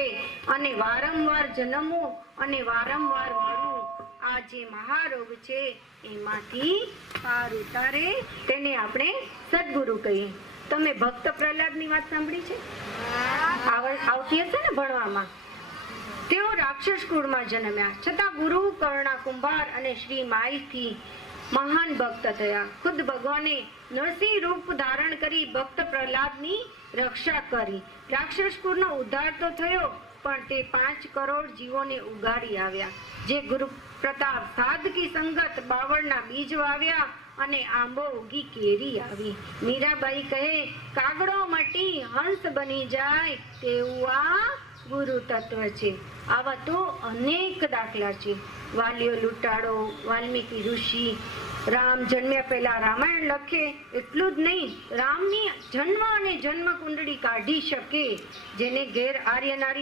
આવે અને વારંવાર જન્મવું અને વારંવાર મળવું આ જે મહારોગ છે, એમાંથી પાર ઉતારે તેને આપણે સદગુરુ કહીએ. તમે ભક્ત પ્રહલાદની વાત સાંભળી છે? આવતી હશે ને ભણવામાં? તેઓ રાક્ષસ કુળમાં જન્મ્યા. છતાં ગુરુ, કર્ણા, કુંભાર અને શ્રી માઈથી મહાન ભક્ત થયા. ખુદ ભગવાને નરસિંહ રૂપ ધારણ કરી ભક્ત પ્રહલાદની રક્ષા કરી. રાક્ષસ કુળનો ઉદ્ધાર તો થયો, પણ તે પાંચ કરોડ જીવોને ઉગાડી આવ્યા. જે ગુરુ પ્રતાપ સાદકી સંગત બાવળના બીજ વાવ્યા અને આંબો ઉગી કેરી આવી. મીરાબાઈ કહે, કાગડો હંસ બની જાય તેવું આ ગુરુ તત્વ છે. આવા તો અનેક દાખલા છે. વાલીઓ લૂંટાડો વાલ્મીકી ઋષિ, રામ જન્મ્યા પહેલા રામાયણ લખે, એટલું જ નહીં. રામની જન્મ અને જન્મ કુંડળી કાઢી શકે, જેને ઘેર આર્ય નારી